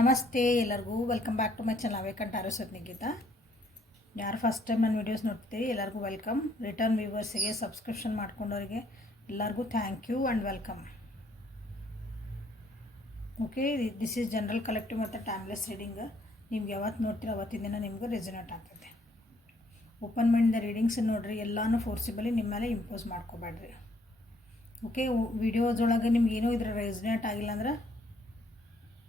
ನಮಸ್ತೆ ಎಲ್ಲರಿಗೂ welcome back to my channel ಅವೇಕಂಟ್ ಆರೋಸತ್ ನಿಗೀತಾ. ಯಾರು ಫಸ್ಟ್ ಟೈಮ್ ನನ್ನ ವೀಡಿಯೋಸ್ ನೋಡ್ತೀರಿ ಎಲ್ಲರಿಗೂ ವೆಲ್ಕಮ್. ರಿಟರ್ನ್ ವ್ಯೂವರ್ಸಿಗೆ ಸಬ್ಸ್ಕ್ರಿಪ್ಷನ್ ಮಾಡ್ಕೊಂಡವರಿಗೆ ಎಲ್ಲರಿಗೂ thank you and welcome. Okay, this is general collective ಮತ್ತು ಟೈಮ್ಲೆಸ್ ರೀಡಿಂಗ್. ನಿಮ್ಗೆ ಯಾವತ್ತು ನೋಡ್ತೀರ ಅವತ್ತಿನ ದಿನ ನಿಮ್ಗೆ ರೆಸನೇಟ್ ಆಗ್ತದೆ. ಓಪನ್ ಮೈಂಡಿಂದ ರೀಡಿಂಗ್ಸ್ ನೋಡಿರಿ, ಎಲ್ಲನೂ ಫೋರ್ಸಿಬಲಿ ನಿಮ್ಮ ಮೇಲೆ ಇಂಪೋಸ್ ಮಾಡ್ಕೋಬೇಡ್ರಿ. ಓಕೆ, ವಿಡಿಯೋದೊಳಗೆ ನಿಮ್ಗೆ ಏನೋ ಇದ್ರ ರೆಸನೇಟ್ ಆಗಿಲ್ಲ ಅಂದ್ರೆ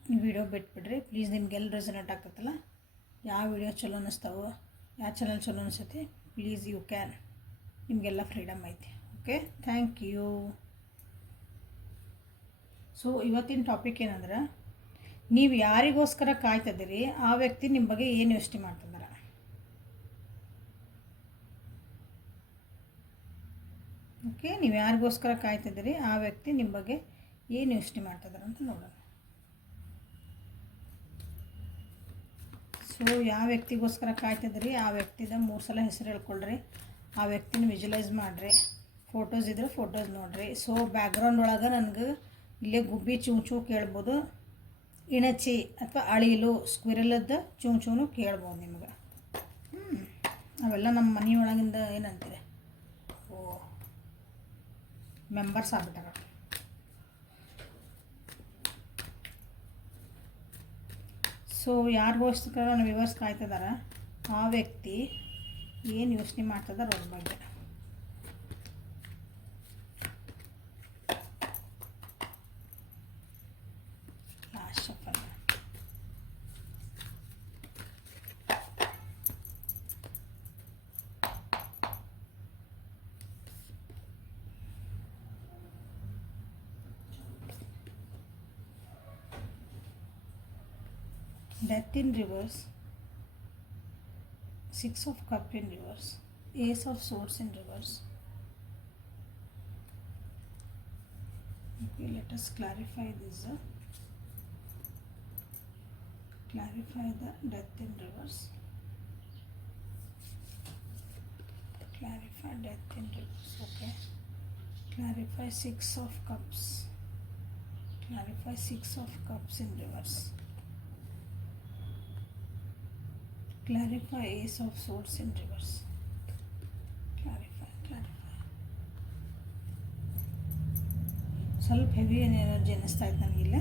ನೀವು ವಿಡಿಯೋ ಬಿಟ್ಬಿಡ್ರಿ ಪ್ಲೀಸ್. ನಿಮ್ಗೆಲ್ಲ ರೆಸನೇಟ್ ಆಗ್ತೈತಲ್ಲ, ಯಾವ ವಿಡಿಯೋ ಚಲೋ ಅನ್ನಿಸ್ತಾವೋ, ಯಾವ ಚಾನಲ್ ಚಲೋ ಅನಿಸ್ತೈತಿ, ಪ್ಲೀಸ್ ಯು ಕ್ಯಾನ್. ನಿಮಗೆಲ್ಲ ಫ್ರೀಡಮ್ ಐತಿ. Okay, thank you. ಸೊ ಇವತ್ತಿನ ಟಾಪಿಕ್ ಏನಂದ್ರೆ, ನೀವು ಯಾರಿಗೋಸ್ಕರ ಕಾಯ್ತಿದ್ದೀರಿ ಆ ವ್ಯಕ್ತಿ ನಿಮ್ಮ ಬಗ್ಗೆ ಏನು ಯೋಚನೆ ಮಾಡ್ತಿದ್ದಾರೆ. ಓಕೆ, ನೀವು ಯಾರಿಗೋಸ್ಕರ ಕಾಯ್ತಿದ್ದೀರಿ ಆ ವ್ಯಕ್ತಿ ನಿಮ್ಮ ಬಗ್ಗೆ ಏನು ಯೋಚನೆ ಮಾಡ್ತಿದ್ದಾರೆ ಅಂತ ನೋಡೋಣ. ಸೊ ಯಾವ ವ್ಯಕ್ತಿಗೋಸ್ಕರ ಕಾಯ್ತಿದ್ರಿ ಆ ವ್ಯಕ್ತಿದ 3 ಸಲ ಹೆಸರು ಹೇಳ್ಕೊಳ್ರಿ. ಆ ವ್ಯಕ್ತಿನ ವಿಜುವಲೈಸ್ ಮಾಡಿರಿ. ಫೋಟೋಸ್ ಇದ್ರೆ ಫೋಟೋಸ್ ನೋಡಿರಿ. ಸೊ ಬ್ಯಾಕ್ಗ್ರೌಂಡ್ ಒಳಗೆ ನನಗೆ ಇಲ್ಲೇ ಗುಬ್ಬಿ ಚೂಚು ಕೇಳ್ಬೋದು, ಇಣಚಿ ಅಥವಾ ಅಳಿಲು ಸ್ಕ್ವಿರಲದ್ದು ಚೂಚೂನು ಕೇಳ್ಬೋದು ನಿಮ್ಗೆ. ಅವೆಲ್ಲ ನಮ್ಮ ಮನೆಯೊಳಗಿಂದ ಏನಂತೀರಿ, ಮೆಂಬರ್ಸ್ ಆಗ್ಬಿಟ್ಟಾರ. ಸೊ ಯಾರಿಗೋಸ್ಕರ ನಾವು ವ್ಯೂವರ್ಸ್ ಕಾಯ್ತಿದಾರ ಆ ವ್ಯಕ್ತಿ ಏನು ಯೋಚನೆ ಮಾಡ್ತಿದ್ದಾರೆ ಅವ್ರ ಬಗ್ಗೆ. Last shuffle. Death in reverse, 6 of cup in reverse, ace of swords in reverse. Okay, let us clarify this. Clarify the death in reverse. Clarify death in reverse. Okay, clarify 6 of cups. Clarify 6 of cups in reverse. Clarify ace of swords in reverse. Clarify. ಸ್ವಲ್ಪ heavy energy ಅನ್ನಿಸ್ತಾ ಇತ್ತು ನನಗಿಲ್ಲ.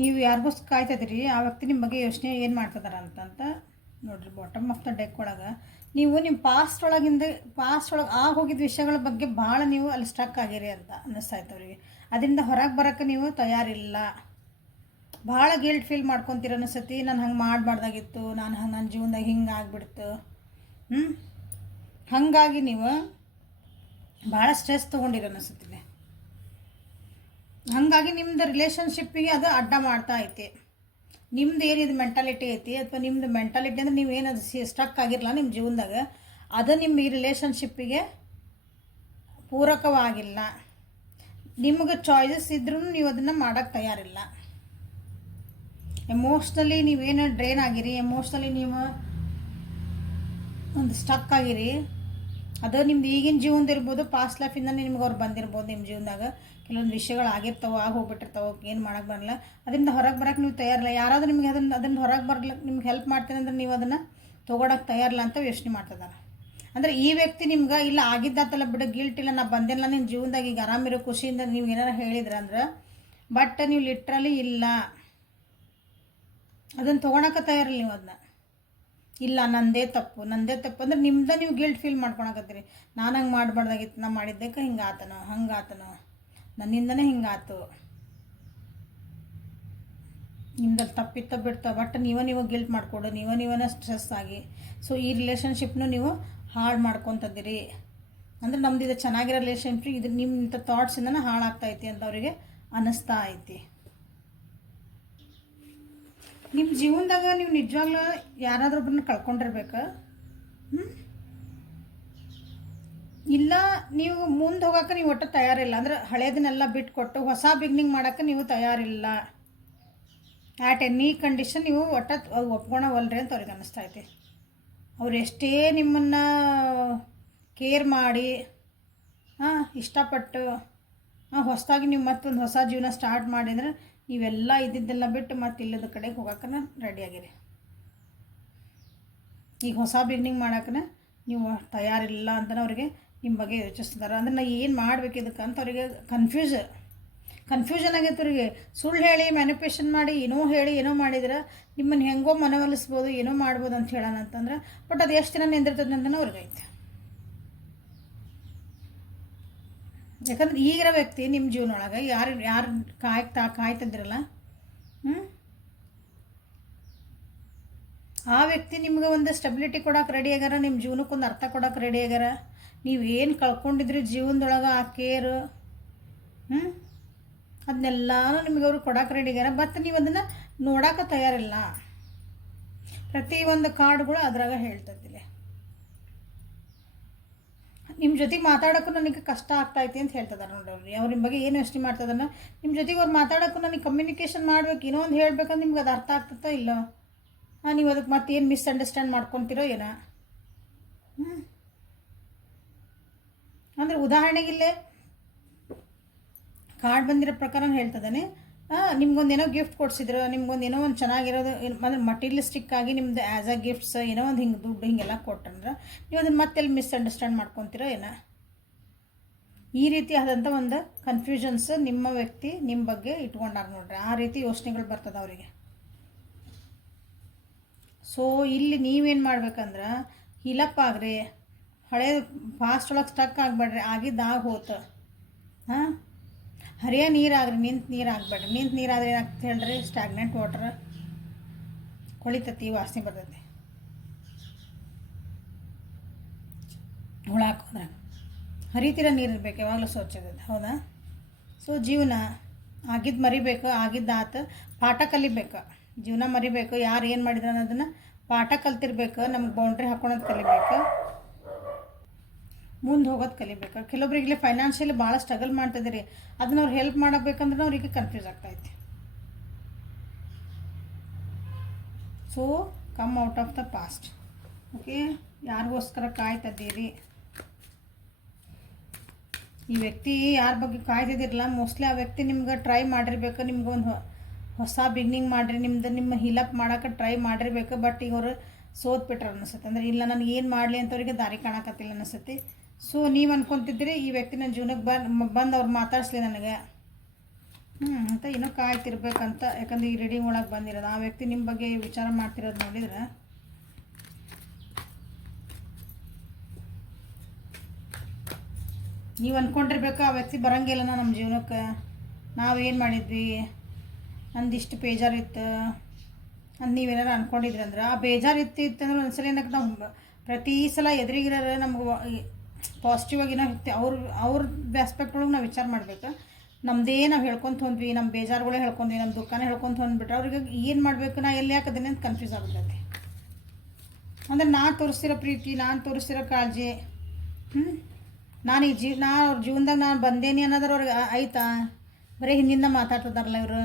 ನೀವು ಯಾರಿಗೋಸ್ಕರ ಕಾಯ್ತಿದ್ದೀರಿ ಆ ವ್ಯಕ್ತಿ ನಿಮ್ಮ ಬಗ್ಗೆ ಯೋಚನೆ ಏನು ಮಾಡ್ತಿದಾರ ಅಂತ ನೋಡ್ರಿ. ಬಾಟಮ್ ಆಫ್ ದ ಡೆಕ್ ಒಳಗೆ ನೀವು ನಿಮ್ಮ ಪಾಸ್ಟ್ ಒಳಗೆ ಹೋಗಿದ್ದ ವಿಷಯಗಳ ಬಗ್ಗೆ ಭಾಳ ನೀವು ಅಲ್ಲಿ ಸ್ಟ್ರಕ್ ಆಗಿರಿ ಅಂತ ಅನ್ನಿಸ್ತಾ ಇತ್ತು ಅವರಿಗೆ. ಅದರಿಂದ ಹೊರಗೆ ಬರೋಕ್ಕೆ ನೀವು ತಯಾರಿಲ್ಲ. ಭಾಳ ಗಿಲ್ಟ್ ಫೀಲ್ ಮಾಡ್ಕೊತೀರ ಅನಿಸ್ತತಿ. ನಾನು ಹಂಗೆ ಮಾಡಬಾರ್ದಾಗಿತ್ತು, ನನ್ನ ಜೀವನದಾಗ ಹಿಂಗೆ ಆಗಿಬಿಡ್ತು. ಹಾಗಾಗಿ ನೀವು ಭಾಳ ಸ್ಟ್ರೆಸ್ ತೊಗೊಂಡಿರ ಅನಿಸ್ತತಿದೆ. ಹಾಗಾಗಿ ನಿಮ್ಮದು ರಿಲೇಷನ್ಶಿಪ್ಪಿಗೆ ಅದು ಅಡ್ಡ ಮಾಡ್ತಾ ಐತಿ. ನಿಮ್ದು ಏನಿದು ಮೆಂಟಾಲಿಟಿ ಐತಿ ಅಥವಾ ನಿಮ್ಮದು ಮೆಂಟಾಲಿಟಿ ಅಂದರೆ ನೀವು ಏನದು ಸ್ಟ್ರಕ್ ಆಗಿರಲ್ಲ ನಿಮ್ಮ ಜೀವನದಾಗ, ಅದು ನಿಮ್ಮ ಈ ರಿಲೇಷನ್ಶಿಪ್ಪಿಗೆ ಪೂರಕವಾಗಿಲ್ಲ. ನಿಮಗೆ ಚಾಯ್ಸಸ್ ಇದ್ರೂ ನೀವು ಅದನ್ನು ಮಾಡೋಕ್ಕೆ ತಯಾರಿಲ್ಲ. ಎಮೋಷ್ನಲಿ ನೀವೇನು ಡ್ರೈನ್ ಆಗಿರಿ, ಎಮೋಷ್ನಲಿ ನೀವು ಒಂದು ಸ್ಟಕ್ ಆಗಿರಿ. ಅದು ನಿಮ್ದು ಈಗಿನ ಜೀವನದ ಇರ್ಬೋದು, ಪಾಸ್ಟ್ ಲೈಫಿಂದ ನಿಮ್ಗೆ ಅವ್ರು ಬಂದಿರ್ಬೋದು. ನಿಮ್ಮ ಜೀವನದಾಗ ಕೆಲವೊಂದು ವಿಷಯಗಳು ಆಗಿರ್ತಾವೆ, ಹೋಗ್ಬಿಟ್ಟಿರ್ತಾವೆ, ಏನು ಮಾಡೋಕ್ಕೆ ಬರಲ್ಲ. ಅದರಿಂದ ಹೊರಗೆ ಬರೋಕ್ಕೆ ನೀವು ತಯಾರಿಲ್ಲ. ಯಾರಾದರೂ ನಿಮಗೆ ಅದನ್ನು ಹೊರಗೆ ಬರ್ಲಿಕ್ಕೆ ನಿಮ್ಗೆ ಹೆಲ್ಪ್ ಮಾಡ್ತೀನಿ ಅಂದ್ರೆ ನೀವು ಅದನ್ನು ತೊಗೊಳಕ್ಕೆ ತಯಾರಿಲ್ಲ ಅಂತ ಯೋಚನೆ ಮಾಡ್ತಿದ್ದಾರೆ. ಅಂದರೆ ಈ ವ್ಯಕ್ತಿ ನಿಮ್ಗೆ ಇಲ್ಲ ಆಗಿದ್ದಾತಲ್ಲ ಬಿಡು, ಗಿಲ್ಟ್ ಇಲ್ಲ, ನಾ ಬಂದಿಲ್ಲ ನಿನ್ನ ಜೀವನದಾಗ ಈಗ ಆರಾಮಿರೋ ಖುಷಿಯಿಂದ ನೀವು ಏನಾರು ಹೇಳಿದ್ರೆ ಅಂದ್ರೆ, ಬಟ್ ನೀವು ಲಿಟ್ರಲಿ ಇಲ್ಲ ಅದನ್ನು ತೊಗೊಳಕ್ಕೆ ತಯಾರಿಲ್ಲ. ನೀವು ಅದನ್ನ ಇಲ್ಲ ನಂದೇ ತಪ್ಪು ಅಂದರೆ ನಿಮ್ದು ನೀವು ಗಿಲ್ಟ್ ಫೀಲ್ ಮಾಡ್ಕೊಳಕತ್ತೀರಿ. ನಾನು ಹಂಗೆ ಮಾಡಬಾರ್ದಾಗಿತ್ತು, ನಾ ಮಾಡಿದ್ದಕ್ಕೆ ಹಿಂಗಾತನೋ ಹಂಗಾತನೋ, ನನ್ನಿಂದನೇ ಹಿಂಗಾತು, ನಿಮ್ದಲ್ಲಿ ತಪ್ಪಿತ್ತ ಬಿಡ್ತಾ, ಬಟ್ ನೀವು ಗಿಲ್ಟ್ ಮಾಡಿಕೊಡು, ನೀವೇ ಸ್ಟ್ರೆಸ್ ಆಗಿ. ಸೊ ಈ ರಿಲೇಷನ್ಶಿಪ್ನು ನೀವು ಹಾಳು ಮಾಡ್ಕೊತಿದ್ದೀರಿ. ಅಂದರೆ ನಮ್ದು ಇದು ಚೆನ್ನಾಗಿರೋ ರಿಲೇಷನ್ಶಿಪ್ ಇದು ನಿಮ್ಮ ಥಾಟ್ಸಿಂದನೇ ಹಾಳಾಗ್ತೈತಿ ಅಂತ ಅವರಿಗೆ ಅನ್ನಿಸ್ತಾ ಐತಿ. ನಿಮ್ಮ ಜೀವನದಾಗ ನೀವು ನಿಜವಾಗ್ಲೂ ಯಾರಾದ್ರೂ ಒಬ್ಬರನ್ನ ಕಳ್ಕೊಂಡಿರ್ಬೇಕು. ಇಲ್ಲ ನೀವು ಮುಂದೆ ಹೋಗೋಕೆ ನೀವು ಒಟ್ಟು ತಯಾರಿಲ್ಲ. ಅಂದರೆ ಹಳೇದನ್ನೆಲ್ಲ ಬಿಟ್ಕೊಟ್ಟು ಹೊಸ ಬಿಗ್ನಿಂಗ್ ಮಾಡೋಕ್ಕೆ ನೀವು ತಯಾರಿಲ್ಲ. ಆ್ಯಟ್ ಎನಿ ಕಂಡೀಷನ್ ನೀವು ಒಟ್ಟು ಒಪ್ಕೊಳವಲ್ರಿ ಅಂತ ಅವ್ರಿಗೆ ಅನ್ನಿಸ್ತಾ ಐತಿ. ಅವ್ರು ಎಷ್ಟೇ ನಿಮ್ಮನ್ನು ಕೇರ್ ಮಾಡಿ ಇಷ್ಟಪಟ್ಟು ಹೊಸದಾಗಿ ನೀವು ಮತ್ತೊಂದು ಹೊಸ ಜೀವನ ಸ್ಟಾರ್ಟ್ ಮಾಡಿದ್ರೆ ನೀವೆಲ್ಲ ಇದ್ದಿದ್ದೆಲ್ಲ ಬಿಟ್ಟು ಮತ್ತೆ ಇಲ್ಲದ ಕಡೆಗೆ ಹೋಗೋಕೆ ರೆಡಿಯಾಗಿರಿ. ಈಗ ಹೊಸ ಬಿಗ್ನಿಂಗ್ ಮಾಡೋಕೆ ನೀವು ತಯಾರಿಲ್ಲ ಅಂತಲೇ ಅವರಿಗೆ ನಿಮ್ಮ ಬಗ್ಗೆ ಯೋಚಿಸ್ತಿದ್ದಾರೆ. ಅಂದ್ರೆ ನಾ ಏನು ಮಾಡ್ಬೇಕು ಇದಕ್ಕೆ ಅಂತ ಅವರಿಗೆ ಕನ್ಫ್ಯೂಷನ್ ಆಗೈತೆ ಅವರಿಗೆ. ಸುಳ್ಳು ಹೇಳಿ ಮ್ಯಾನಿಪುಲೇಷನ್ ಮಾಡಿ ಏನೋ ಹೇಳಿ ಏನೋ ಮಾಡಿದ್ರೆ ನಿಮ್ಮನ್ನು ಹೆಂಗೋ ಮನವೊಲಿಸ್ಬೋದು, ಏನೋ ಮಾಡ್ಬೋದು ಅಂತ ಹೇಳೋಣ ಅಂತಂದ್ರೆ, ಬಟ್ ಅದು ಎಷ್ಟು ದಿನ ನಿಂದಿರ್ತದೆ ಅಂತಲೇ ಅವ್ರಿಗೈತೆ. ಯಾಕಂದ್ರೆ ಈಗಿರೋ ವ್ಯಕ್ತಿ ನಿಮ್ಮ ಜೀವನೊಳಗೆ ಯಾರು ಕಾಯ್ತಿದ್ದಿರಲ್ಲ, ಆ ವ್ಯಕ್ತಿ ನಿಮ್ಗೆ ಒಂದು ಸ್ಟೆಬಿಲಿಟಿ ಕೊಡೋಕೆ ರೆಡಿ ಆಗ್ಯಾರ, ನಿಮ್ಮ ಜೀವನಕ್ಕೊಂದು ಅರ್ಥ ಕೊಡೋಕೆ ರೆಡಿ ಆಗ್ಯಾರ. ನೀವು ಏನು ಕಳ್ಕೊಂಡಿದ್ರಿ ಜೀವನದೊಳಗೆ ಆ ಕೇರು ಅದನ್ನೆಲ್ಲನೂ ನಿಮ್ಗೆ ಅವರು ಕೊಡೋಕೆ ರೆಡಿ ಆಗ್ಯಾರ. ಬಟ್ ನೀವು ಅದನ್ನು ನೋಡೋಕೆ ತಯಾರಿಲ್ಲ. ಪ್ರತಿಯೊಂದು ಕಾರ್ಡ್ಗಳು ಅದ್ರಾಗ ಹೇಳ್ತದಿಲ್ಲ. ನಿಮ್ಮ ಜೊತೆಗೆ ಮಾತಾಡೋಕ್ಕೂ ನನಗೆ ಕಷ್ಟ ಆಗ್ತಾಯಿತಿ ಅಂತ ಹೇಳ್ತಿದ್ದಾರೆ ನೋಡ್ರಿ. ಅವ್ರು ನಿಮ್ಮ ಬಗ್ಗೆ ಏನು ಯೋಚನೆ ಮಾಡ್ತದನ್ನ, ನಿಮ್ಮ ಜೊತೆಗೆ ಅವ್ರು ಮಾತಾಡೋಕ್ಕೂ ನನಗೆ ಕಮ್ಯುನಿಕೇಷನ್ ಮಾಡ್ಬೇಕು, ಏನೋ ಒಂದು ಹೇಳ್ಬೇಕಂದ್ರೆ ನಿಮ್ಗೆ ಅದು ಅರ್ಥ ಆಗ್ತದೋ ಇಲ್ಲೋ, ನೀವು ಅದಕ್ಕೆ ಮತ್ತೇನು ಮಿಸ್ಅಂಡರ್ಸ್ಟ್ಯಾಂಡ್ ಮಾಡ್ಕೊತಿರೋ ಏನೋ. ಅಂದರೆ ಉದಾಹರಣೆಗಿಲ್ಲೇ ಕಾರ್ಡ್ ಬಂದಿರೋ ಪ್ರಕಾರ ಹೇಳ್ತದಾನೆ, ನಿಮ್ಗೊಂದೇನೋ ಗಿಫ್ಟ್ ಕೊಡಿಸಿದ್ರು, ನಿಮ್ಗೊಂದೇನೋ ಒಂದು ಚೆನ್ನಾಗಿರೋದು ಅಂದರೆ ಮಟೀರಿಯಲಿಸ್ಟಿಕ್ ಆಗಿ ನಿಮ್ದು ಆ್ಯಸ್ ಅ ಗಿಫ್ಟ್ಸ್ ಏನೋ ಒಂದು ಹಿಂಗೆ ದುಡ್ಡು ಹಿಂಗೆಲ್ಲ ಕೊಟ್ಟಂದ್ರೆ ನೀವು ಅದನ್ನು ಮತ್ತೆಲ್ಲಿ ಮಿಸ್ಅಂಡರ್ಸ್ಟ್ಯಾಂಡ್ ಮಾಡ್ಕೊತಿರೋ ಏನೋ. ಈ ರೀತಿ ಆದಂಥ ಒಂದು ಕನ್ಫ್ಯೂಷನ್ಸ್ ನಿಮ್ಮ ವ್ಯಕ್ತಿ ನಿಮ್ಮ ಬಗ್ಗೆ ಇಟ್ಕೊಂಡಾರ ನೋಡ್ರಿ. ಆ ರೀತಿ ಯೋಚನೆಗಳು ಬರ್ತದೆ ಅವರಿಗೆ. ಸೊ ಇಲ್ಲಿ ನೀವೇನು ಮಾಡ್ಬೇಕಂದ್ರೆ ಹಿಲಪ್ ಆಗ್ರಿ, ಹಳೆ ಫಾಸ್ಟ್ ಒಳಗೆ ಸ್ಟಕ್ ಆಗಬೇಡ್ರಿ, ಆಗಿದ್ದಾಗ ಹೋತು. ಹರಿಯ ನೀರಾಗ್ರಿ, ನಿಂತು ನೀರು ಆಗಬೇಡ್ರಿ. ನಿಂತು ನೀರಾದ್ರೆ ಏನಾಗ್ತದೆ ಹೇಳ್ರಿ, ಸ್ಟಾಗ್ನೆಂಟ್ ವಾಟರ್ ಕೊಳಿತತಿ, ವಾಸನೆ ಬರ್ತೈತಿ. ಹುಳ ಹಾಕೋದ್ರೆ ಹರಿತಿರೋ ನೀರು ಇರ್ಬೇಕು, ಯಾವಾಗಲೂ ಸ್ವಚ್ಛದ, ಹೌದಾ? ಸೊ ಜೀವನ ಆಗಿದ್ದು ಮರಿಬೇಕು, ಆಗಿದ್ದಾತು, ಪಾಠ ಕಲಿಬೇಕು. ಜೀವನ ಮರಿಬೇಕು, ಯಾರು ಏನು ಮಾಡಿದ್ರು ಅನ್ನೋದನ್ನು ಪಾಠ ಕಲ್ತಿರ್ಬೇಕು. ನಮ್ಗೆ ಬೌಂಡ್ರಿ ಹಾಕೊಳೋದು ಕಲಿಬೇಕು, ಮುಂದೆ ಹೋಗೋದು ಕಲಿಬೇಕು. ಕೆಲವೊಬ್ರಿಗೆ ಫೈನಾನ್ಷಿಯಲಿ ಭಾಳ ಸ್ಟ್ರಗಲ್ ಮಾಡ್ತಿದ್ದೀರಿ, ಅದನ್ನ ಅವ್ರು ಹೆಲ್ಪ್ ಮಾಡಬೇಕಂದ್ರೆ ಅವರಿಗೆ ಕನ್ಫ್ಯೂಸ್ ಆಗ್ತಾಯಿದೆ. So come out of the past. Okay, ಯಾರಿಗೋಸ್ಕರ ಕಾಯ್ತಿದ್ದೀರಿ? ಈ ವ್ಯಕ್ತಿ ಯಾರ ಬಗ್ಗೆ ಕಾಯ್ತಿದ್ದಿರಲ್ಲ, ಮೋಸ್ಟ್ಲಿ ಆ ವ್ಯಕ್ತಿ ನಿಮ್ಗೆ ಟ್ರೈ ಮಾಡಿರ್ಬೇಕು, ನಿಮ್ಗೊಂದು ಹೊಸ ಬಿಗ್ನಿಂಗ್ ಮಾಡಿರಿ, ನಿಮ್ಮ ಹೀಲಪ್ ಮಾಡೋಕೆ ಟ್ರೈ ಮಾಡಿರ್ಬೇಕು. ಬಟ್ ಈಗ ಅವರು ಸೋತ್ಬಿಟ್ರೆ ಅನಿಸುತ್ತೆ. ಅಂದರೆ ಇಲ್ಲ, ನನಗೆ ಏನು ಮಾಡಲಿ ಅಂತ ಅವರಿಗೆ ದಾರಿ ಕಾಣಕತ್ತಿಲ್ಲ ಅನಿಸುತ್ತೆ. ಸೊ ನೀವು ಅನ್ಕೊತಿದ್ದೀರಿ ಈ ವ್ಯಕ್ತಿ ನನ್ನ ಜೀವನಕ್ಕೆ ಬಂದು ಅವ್ರು ಮಾತಾಡಿಸ್ಲಿ ನನಗೆ ಅಂತ ಏನೋ ಕಾಯ್ತಿರ್ಬೇಕಂತ. ಯಾಕಂದ್ರೆ ಈ ರೀಡಿಂಗ್ ಒಳಗೆ ಬಂದಿರೋದು ಆ ವ್ಯಕ್ತಿ ನಿಮ್ಮ ಬಗ್ಗೆ ವಿಚಾರ ಮಾಡ್ತಿರೋದು ನೋಡಿದ್ರೆ ನೀವು ಅಂದ್ಕೊಂಡಿರ್ಬೇಕು ಆ ವ್ಯಕ್ತಿ ಬರೋಂಗಿಲ್ಲ ನಮ್ಮ ಜೀವನಕ್ಕೆ, ನಾವೇನು ಮಾಡಿದ್ವಿ, ನಂದಿಷ್ಟು ಬೇಜಾರಿತ್ತು ಅಂತ ನೀವೇನಾರು ಅಂದ್ಕೊಂಡಿದ್ರಿ ಅಂದ್ರೆ, ಆ ಬೇಜಾರು ಇತ್ತು ಅಂದ್ರೆ ಒಂದ್ಸಲ ಏನಕ್ಕೆ ನಾವು ಪ್ರತಿ ಸಲ ಎದುರಿಗಿರೋರು ನಮ್ಗೆ ಪಾಸಿಟಿವ್ ಆಗಿ ಏನೋ ಅವ್ರ ಆಸ್ಪೆಕ್ಟ್ ಒಳಗೆ ನಾವು ವಿಚಾರ ಮಾಡಬೇಕು. ನಮ್ಮದೇ ನಾವು ಹೇಳ್ಕೊತ ಹೋದ್ವಿ, ನಮ್ಮ ಬೇಜಾರುಗಳೇ ಹೇಳ್ಕೊಂಡ್ವಿ, ನಮ್ಮ ದುಃಖನ ಹೇಳ್ಕೊತ ಹೊಂದ್ಬಿಟ್ರೆ ಅವ್ರಿಗೆ ಏನು ಮಾಡಬೇಕು, ನಾ ಎಲ್ಲಿ ಹಾಕೋದೇನೆ ಅಂತ ಕನ್ಫ್ಯೂಸ್ ಆಗ್ಬಿಡ್ತೈತಿ. ಅಂದರೆ ನಾನು ತೋರಿಸ್ತಿರೋ ಪ್ರೀತಿ, ನಾನು ತೋರಿಸ್ತಿರೋ ಕಾಳಜಿ, ನಾನು ನಾ ಅವ್ರ ಜೀವನದಾಗ ನಾನು ಬಂದೇನಿ ಅನ್ನೋದ್ರ ಅವ್ರಿಗೆ ಆಯ್ತಾ, ಬರೀ ಹಿಂದಿಂದ ಮಾತಾಡ್ತಿದಾರಲ್ಲ ಇವರು.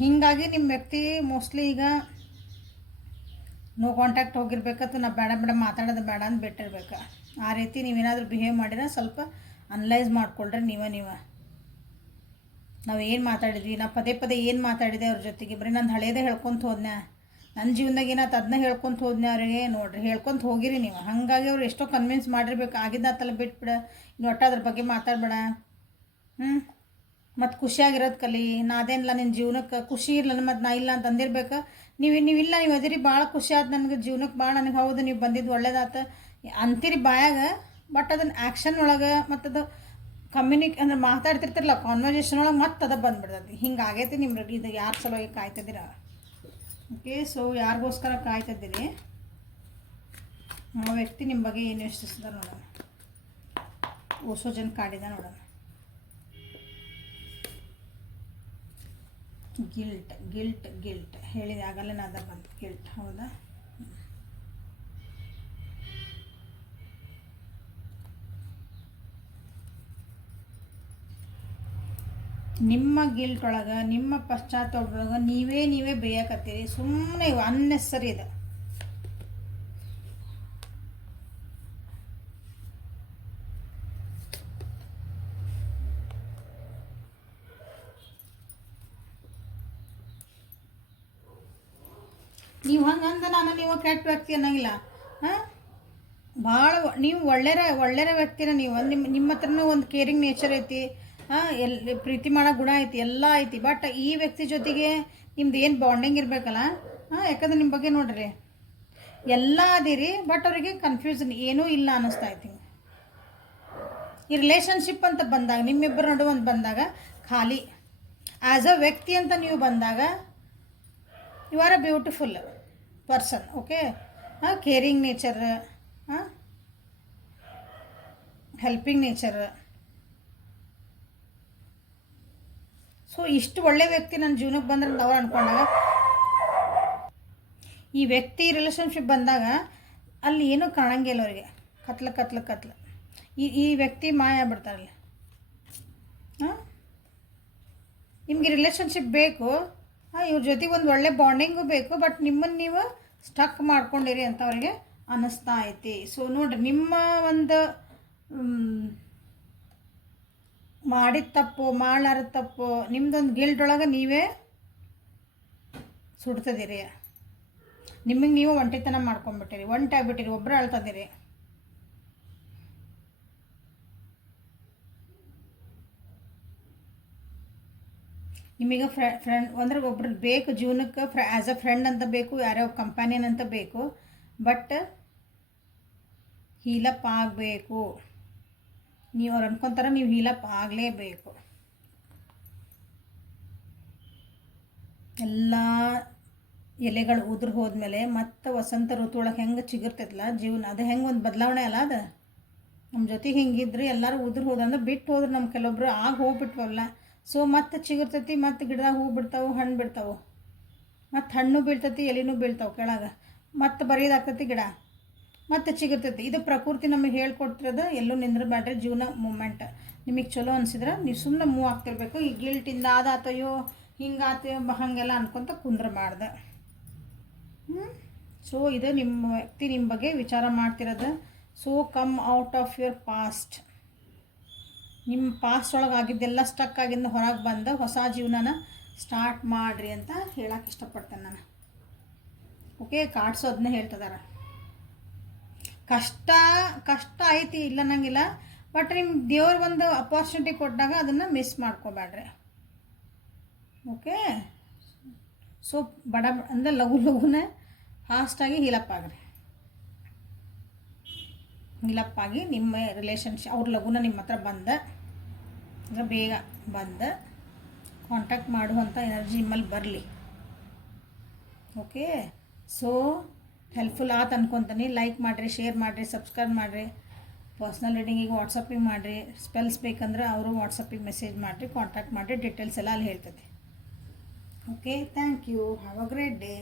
ಹೀಗಾಗಿ ನಿಮ್ಮ ವ್ಯಕ್ತಿ ಮೋಸ್ಟ್ಲಿ ಈಗ ನೋ ಕಾಂಟ್ಯಾಕ್ಟ್ ಹೋಗಿರ್ಬೇಕಂತ ನಾ ಬೇಡ ಮಾತಾಡೋದು ಬೇಡ ಅಂತ ಬಿಟ್ಟಿರ್ಬೇಕು. ಆ ರೀತಿ ನೀವೇನಾದರೂ ಬಿಹೇವ್ ಮಾಡಿದ್ರೆ ಸ್ವಲ್ಪ ಅನಲೈಸ್ ಮಾಡ್ಕೊಳ್ರಿ ನೀವು ನಾವು ಏನು ಮಾತಾಡಿದ್ವಿ, ನಾ ಪದೇ ಏನು ಮಾತಾಡಿದೆ ಅವ್ರ ಜೊತೆಗೆ, ಬರೀ ನಂದು ಹಳೇದೇ ಹೇಳ್ಕೊತ ಹೋದ್ನ, ನನ್ನ ಜೀವನದಾಗ ಏನಾಯ್ತು ಅದನ್ನ ಹೇಳ್ಕೊತ ಹೋದ್ನೆ ಅವರಿಗೆ. ನೋಡಿರಿ ಹೇಳ್ಕೊತ ಹೋಗಿರಿ ನೀವು. ಹಾಗಾಗಿ ಅವ್ರು ಎಷ್ಟೋ ಕನ್ವಿನ್ಸ್ ಮಾಡಿರ್ಬೇಕು, ಆಗಿದ್ದಾತಲ್ಲ ಬಿಟ್ಬಿಡ, ಇನ್ನು ಒಟ್ಟು ಅದ್ರ ಬಗ್ಗೆ ಮಾತಾಡಬೇಡ, ಮತ್ತು ಖುಷಿಯಾಗಿರೋದು ಕಲಿ. ನಾದೇನಿಲ್ಲ ನಿನ್ನ ಜೀವನಕ್ಕೆ ಖುಷಿ ಇರಲ್ಲ, ಮತ್ತು ನಾ ಇಲ್ಲ ಅಂತ ಅಂದಿರ್ಬೇಕು. ನೀವಿಲ್ಲ, ನೀವು ಅದಿರಿ ಭಾಳ ಖುಷಿ ಆಯ್ತು ನನಗೆ ಜೀವನಕ್ಕೆ ಭಾಳ, ನನಗೆ ಹೌದು ನೀವು ಬಂದಿದ್ದು ಒಳ್ಳೇದಾತ ಅಂತೀರಿ ಬಾಯಾಗ, ಬಟ್ ಅದನ್ನು ಆ್ಯಕ್ಷನ್ ಒಳಗೆ ಮತ್ತು ಅದು ಅಂದರೆ ಮಾತಾಡ್ತಿರ್ತಿರಲ್ಲ ಕಾನ್ವರ್ಸೇಷನ್ ಒಳಗೆ ಮತ್ತೆ ಅದು ಬಂದುಬಿಡ್ತೈತಿ. ಹಿಂಗೆ ಆಗೈತಿ ನಿಮ್ಮ ಇದು ಯಾರ ಸಲುವಾಗಿ ಕಾಯ್ತಿದ್ದೀರ. ಓಕೆ, ಸೊ ಯಾರಿಗೋಸ್ಕರ ಕಾಯ್ತಿದ್ದೀರಿ, ಆ ವ್ಯಕ್ತಿ ನಿಮ್ಮ ಬಗ್ಗೆ ಏನು ಯೋಚಿಸ್ತಾರೆ ನೋಡೋಣ. ಓಸೋ ಜನ ಕಾಡಿದ ನೋಡೋಣ. ಗಿಲ್ಟ್ ಹೇಳಿದೆ ಆಗಲ್ಲೇ ಅದ ಬಂತು ಗಿಲ್ಟ್, ಹೌದಾ? ನಿಮ್ಮ ಗಿಲ್ಟ್ ಒಳಗೆ, ನಿಮ್ಮ ಪಶ್ಚಾತ್ತಾಪದೊಳಗೆ ನೀವೇ ಬೇಯಕತ್ತೀರಿ, ಸುಮ್ಮನೆ ಅನ್ನೆಸರಿ ಇದೆ. ಹಂಗಂದ ನಾನು ನೀವು ಕೆಟ್ಟ ವ್ಯಕ್ತಿ ಅನ್ನಂಗಿಲ್ಲ. ಹಾಂ, ಭಾಳ ನೀವು ಒಳ್ಳೆಯ ವ್ಯಕ್ತಿನ ನೀವು. ನಿಮ್ಮ ಹತ್ರನೂ ಒಂದು ಕೇರಿಂಗ್ ನೇಚರ್ ಐತಿ, ಹಾಂ, ಪ್ರೀತಿ ಮಾಡೋ ಗುಣ ಐತಿ, ಎಲ್ಲ ಐತಿ. ಬಟ್ ಈ ವ್ಯಕ್ತಿ ಜೊತೆಗೆ ನಿಮ್ದು ಏನು ಬಾಂಡಿಂಗ್ ಇರಬೇಕಲ್ಲ, ಹಾಂ, ಯಾಕಂದ್ರೆ ನಿಮ್ಮ ಬಗ್ಗೆ ನೋಡ್ರಿ ಎಲ್ಲ ಅದೀರಿ, ಬಟ್ ಅವರಿಗೆ ಕನ್ಫ್ಯೂಷನ್ ಏನೂ ಇಲ್ಲ ಅನ್ನಿಸ್ತಾ ಐತಿ. ಈ ರಿಲೇಷನ್ಶಿಪ್ ಅಂತ ಬಂದಾಗ, ನಿಮ್ಮಿಬ್ಬರ ನಡುವೆ ಒಂದು ಬಂದಾಗ ಖಾಲಿ. ಆ್ಯಸ್ ಅ ವ್ಯಕ್ತಿ ಅಂತ ನೀವು ಬಂದಾಗ you are a beautiful person. Okay, ಹಾಂ, ಕೇರಿಂಗ್ ನೇಚರ್, ಹಾಂ, ಹೆಲ್ಪಿಂಗ್ ನೇಚರ್. ಸೊ ಇಷ್ಟು ಒಳ್ಳೆ ವ್ಯಕ್ತಿ ನನ್ನ ಜೀವನಕ್ಕೆ ಬಂದ್ರೆ ಅವ್ರು ಅಂದ್ಕೊಂಡಾಗ, ಈ ವ್ಯಕ್ತಿ ರಿಲೇಷನ್ಶಿಪ್ ಬಂದಾಗ ಅಲ್ಲಿ ಏನೂ ಕಾಣಂಗಿಲ್ಲ ಅವರಿಗೆ. ಕತ್ಲು ಈ ವ್ಯಕ್ತಿ ಮಾಯ ಆಗ್ಬಿಡ್ತಾರಲ್ಲಿ. ಹಾಂ, ನಿಮಗೆ ರಿಲೇಷನ್ಶಿಪ್ ಬೇಕು, ಹಾಂ, ಇವ್ರ ಜೊತೆಗೆ ಒಂದು ಒಳ್ಳೆ ಬಾಂಡಿಂಗು ಬೇಕು, ಬಟ್ ನಿಮ್ಮನ್ನು ನೀವು ಸ್ಟಕ್ ಮಾಡ್ಕೊಂಡಿರಿ ಅಂತ ಅವ್ರಿಗೆ ಅನ್ನಿಸ್ತಾ ಐತಿ. ಸೊ ನೋಡಿರಿ, ನಿಮ್ಮ ಒಂದು ಮಾಡಿದ ತಪ್ಪು, ಮಾಡಲಾರದ ತಪ್ಪು, ನಿಮ್ದೊಂದು ಗಿಲ್ಟೊಳಗೆ ನೀವೇ ಸುಡ್ತದಿರಿ. ನಿಮಗೆ ನೀವು ಒಂಟಿತನ ಮಾಡ್ಕೊಂಬಿಟ್ಟಿರಿ, ಒಂಟಿ ಆಗ್ಬಿಟ್ಟಿರಿ, ಒಬ್ಬರು ಅಳ್ತದಿರಿ. ನಿಮಗೆ ಫ್ರೆಂಡ್ ಅಂದ್ರೆ ಒಬ್ರು ಬೇಕು ಜೀವನಕ್ಕೆ, ಆ್ಯಸ್ ಅ ಫ್ರೆಂಡ್ ಅಂತ ಬೇಕು, ಯಾರೋ ಕಂಪ್ಯಾನಿಯನ್ ಅಂತ ಬೇಕು, ಬಟ್ ಹೀಲಪ್ ಆಗಬೇಕು. ನೀವು ಅವ್ರು ಅನ್ಕೊತಾರೆ, ನೀವು ಹೀಲಪ್ ಆಗಲೇಬೇಕು. ಎಲ್ಲ ಎಲೆಗಳು ಉದುರು ಹೋದ್ಮೇಲೆ ಮತ್ತು ವಸಂತ ಋತು ಒಳಗೆ ಹೆಂಗೆ ಚಿಗುರ್ತೈತಲ್ಲ ಜೀವನ, ಅದು ಹೆಂಗೆ ಒಂದು ಬದಲಾವಣೆ ಅಲ್ಲ ಅದು. ನಮ್ಮ ಜೊತೆಗೆ ಹಿಂಗಿದ್ರೆ ಎಲ್ಲರೂ ಉದುರು ಹೋದಂದ್ರೆ ಬಿಟ್ಟು ಹೋದ್ರೆ ನಮ್ಮ ಕೆಲವೊಬ್ರು ಹೋಗ್ಬಿಟ್ವಲ್ಲ. ಸೊ ಮತ್ತೆ ಚಿಗುರ್ತೈತಿ, ಮತ್ತು ಗಿಡದಾಗ ಹೂ ಬಿಡ್ತಾವೆ, ಹಣ್ಣು ಬಿಡ್ತಾವೆ, ಮತ್ತು ಹಣ್ಣು ಬೀಳ್ತೈತಿ, ಎಲೆನೂ ಬೀಳ್ತಾವೆ ಕೆಳಗೆ, ಮತ್ತು ಬರೀದಾಗ್ತೈತಿ ಗಿಡ, ಮತ್ತು ಚಿಗುರ್ತೈತಿ. ಇದು ಪ್ರಕೃತಿ ನಮಗೆ ಹೇಳ್ಕೊಡ್ತಿರೋದು. ಎಲ್ಲೂ ನಿಂದ್ರಬೇಡ್ರಿ, ಜೀವನ ಮೂಮೆಂಟ್. ನಿಮಗೆ ಚಲೋ ಅನಿಸಿದ್ರೆ ನೀವು ಸುಮ್ಮನೆ ಮೂವ್ ಆಗ್ತಿರ್ಬೇಕು. ಈ ಗಿಲ್ಟಿಂದ ಅದಾತಯ್ಯೋ ಹಿಂಗಾತಯ್ಯೋ ಹಾಗೆಲ್ಲ ಅನ್ಕೊತ ಕುಂದ್ರೆ ಮಾಡ್ದೆ. ಸೊ ಇದು ನಿಮ್ಮ ವ್ಯಕ್ತಿ ನಿಮ್ಮ ಬಗ್ಗೆ ವಿಚಾರ ಮಾಡ್ತಿರೋದು. So come out of your past. ನಿಮ್ಮ ಪಾಸ್ಟ್ ಒಳಗೆ ಆಗಿದ್ದೆಲ್ಲ ಸ್ಟಕ್ ಆಗಿಂದ ಹೊರಗೆ ಬಂದು ಹೊಸ ಜೀವನನ ಸ್ಟಾರ್ಟ್ ಮಾಡಿರಿ ಅಂತ ಹೇಳಕ್ಕೆ ಇಷ್ಟಪಡ್ತೇನೆ ನಾನು. ಓಕೆ, ಕಾರ್ಡ್ಸು ಅದನ್ನೇ ಹೇಳ್ತಿದಾರೆ. ಕಷ್ಟ ಐತಿ ಇಲ್ಲ ಅನ್ನಂಗಿಲ್ಲ, ಬಟ್ ನಿಮ್ಮ ದೇವ್ರ ಒಂದು ಅಪಾರ್ಚುನಿಟಿ ಕೊಟ್ಟಾಗ ಅದನ್ನು ಮಿಸ್ ಮಾಡ್ಕೋಬೇಡ್ರಿ. ಓಕೆ, ಸೊ ಅಂದರೆ ಲಘುನೇ ಫಾಸ್ಟಾಗಿ ಹೀಲಪ್ ಆಗ್ರಿ. ಹೀಲಪ್ ಆಗಿ ನಿಮ್ಮ ರಿಲೇಷನ್ಶಿಪ್ ಅವ್ರ ಲಘುನ ನಿಮ್ಮ ಹತ್ರ ಅಂದರೆ ಬೇಗ ಕಾಂಟ್ಯಾಕ್ಟ್ ಮಾಡುವಂಥ ಎನರ್ಜಿ ನಿಮ್ಮಲ್ಲಿ ಬರಲಿ. ಓಕೆ, ಸೊ ಹೆಲ್ಪ್ಫುಲ್ ಆತ ಅನ್ಕೊತೀನಿ. ಲೈಕ್ ಮಾಡಿರಿ, ಶೇರ್ ಮಾಡಿರಿ, ಸಬ್ಸ್ಕ್ರೈಬ್ ಮಾಡಿರಿ. ಪರ್ಸ್ನಲ್ ರೀಡಿಂಗಿಗೆ ವಾಟ್ಸಪ್ಪಿಗೆ ಮಾಡಿರಿ. ಸ್ಪೆಲ್ಸ್ ಬೇಕಂದ್ರೆ ಅವರು ವಾಟ್ಸಪ್ಪಿಗೆ ಮೆಸೇಜ್ ಮಾಡಿರಿ, ಕಾಂಟ್ಯಾಕ್ಟ್ ಮಾಡಿರಿ. ಡೀಟೇಲ್ಸ್ ಎಲ್ಲ ಅಲ್ಲಿ ಹೇಳ್ತೈತಿ. Okay, thank you. Have a great day.